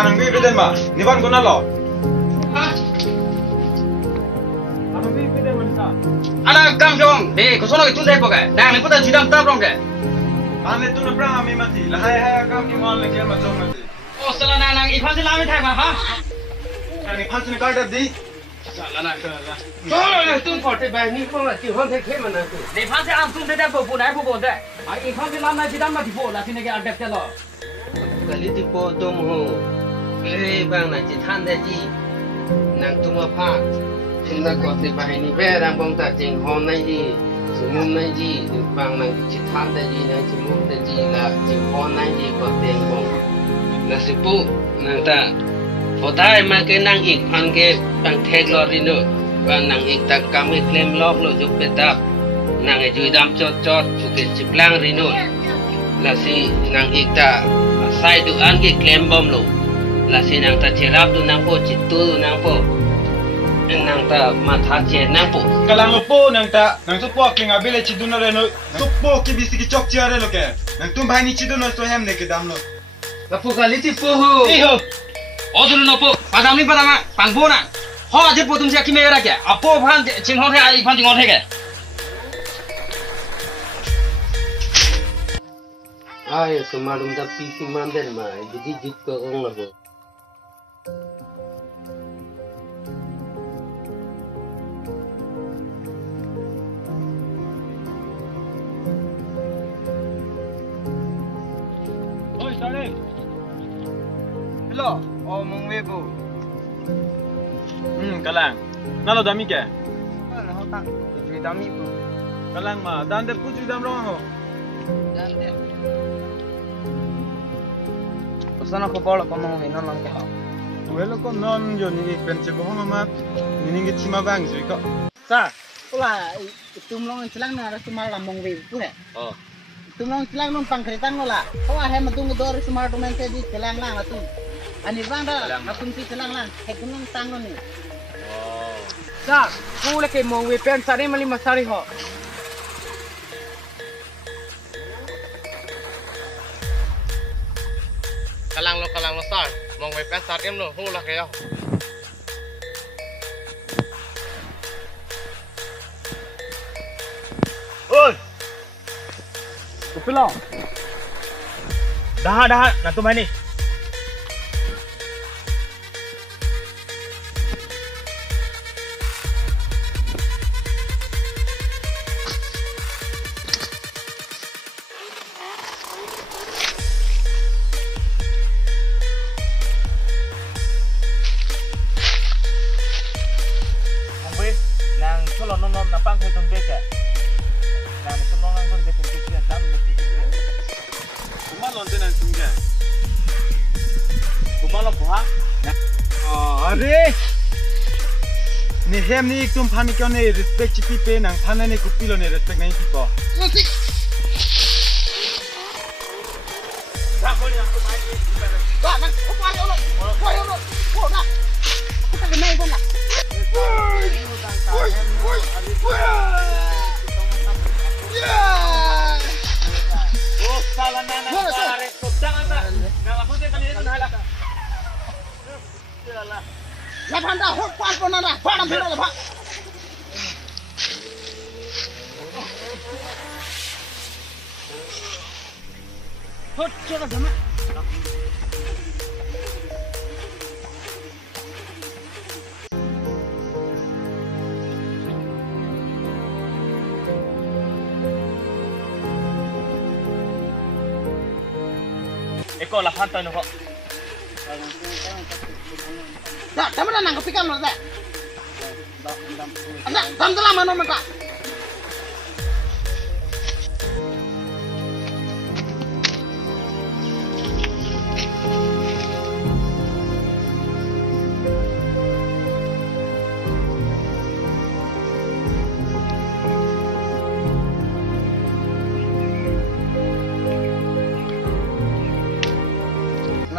Anang bibiden ba? Niban ko na lo. Anang bibiden mo nita? Anak kam jong, deh, kusono itu deh pokoknya. Nah, ini pun sidang tab dong deh. Ane tu na brang ami mati. Lahai kam ki mal le kelma chong mati. Oh, salah nang ipan sih lami thai mah, ha? Ani phansin card up di. Salah nak salah. Oh, tu forte bay ni pun ti hon thai khe mana tu. Deh, ipan sih am tu deh bu nai bu deh. Ai ipan sih lam nai sidang mati bu, lah sini ke adap chalo. Kali ti po dom ho. Bang nak citan dah ji, nak tunggu apa? Kita kau ti bahini berang bang tak jeng hon nai ji, semum nai ji, bang nak citan dah ji, nak semum dah ji, nak jeng hon nai ji kau jeng bang. Nak sipu nak tak, fotai makan nang ik pan ke bang tek lor ini, bang nang ik tak kami klaim log lo juk betap, nang ejui dam cot cukai ciplang rini, nasi nang ik tak sai tu an ke klaim bom lo. Lah sinang ta cerap tu nang po citu nang po nang ta mata cer nang po Kalang po nang ta nang tu po ki ngabile chidu na reno tu po ki bisi ki chok chiare lo ke. Nang tu bhai ni chidu no so hem ne ke dam lo. la po kali ti po ho Iho. Odul no po, padam ni padama, pangbo na. Ho aje po tum sia ki mera kya? Apo phan ching hon hai phan ching hon hai ke? ay sumadum ta pisi mandir ma jadi jit ko ong la po Oi sare. Hello, oh mong webo. Kalang. Nalo dami ke? ho ta ju dami po Kalang ma dan de puju dam ro ho. dan de usana ko bol ko mo ino lang ke Welo ko non yo ni ik pen che bo ma ni ngi chima bang ju ko. Sa, pula tumlong silang na sumar lamong wave tu he. oh Tumlong silang nung pangkritan mo la. Kawa he matung dor sumar tumen te di silang lang atu. Ani bang da matung si silang lang. He kunong tang ni. Sa, pula ke mong we pen sari mali masari ho. kalang lo sar mong we pen sar em lo hu la ke yo Oi. Kupilo. Dah nak tu ni. Nang cholo nom na pang ke tum deke. Nang tum nom nang tum deke deke dam deke deke. Kumalon tenan tum ge. Kumalo poha. Are. Ni hem ni tum phani kyo ne respect chi pe nang phana ne kupilo ne respect nai pi ko. Ra ko ni nang tum ai ni. Ba nang ko pa yo lo. Ko yo lo. Ko na. Kita ke mai bona. Oh, salah nana. Jangan tak. Nama aku dia kan itu halak. Yalah. Lapan dah hot pan pon na. Ba nam phira la ba. Hot chora dama. Eko lah hantar no. Dah, dama na nang kapikam no da. Ada, dam dala mano mata.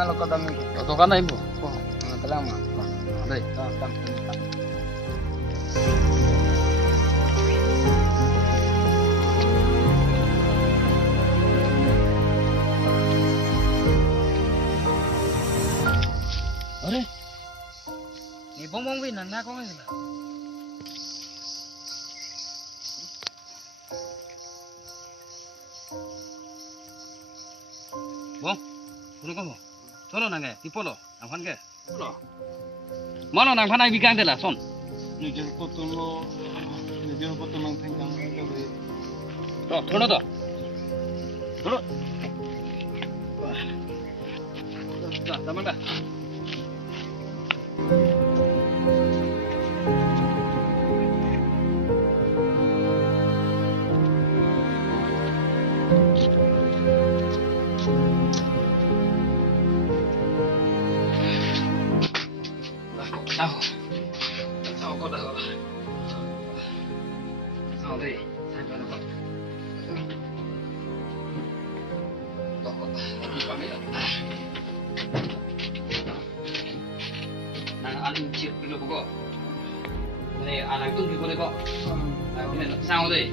lo kau dami. Kau kan ibu. Telang mah. Deh. Tam. Ore. Ni bong win na ko ngai. Bong. Puno ko mo. Cholo na ngai, tipolo. Angpan ke? Mana nang panai bigang de la son. Nijer potong nang tengkang itu beri. Thono to. Thono. Dah, tamang dah. Sao có được sao đây thay cho nó có nàng ăn chịu cái lục có này ăn hàng tung thì có đây có này sao đây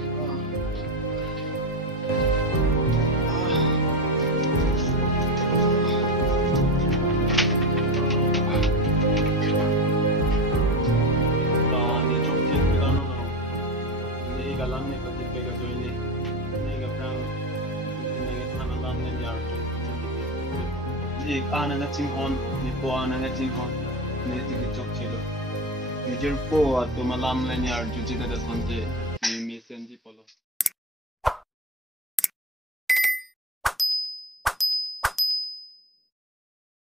Ana nga tinghon ni po ana nga tinghon ni tiki chok chilo ni jer po at malam len yar ju jida da thonte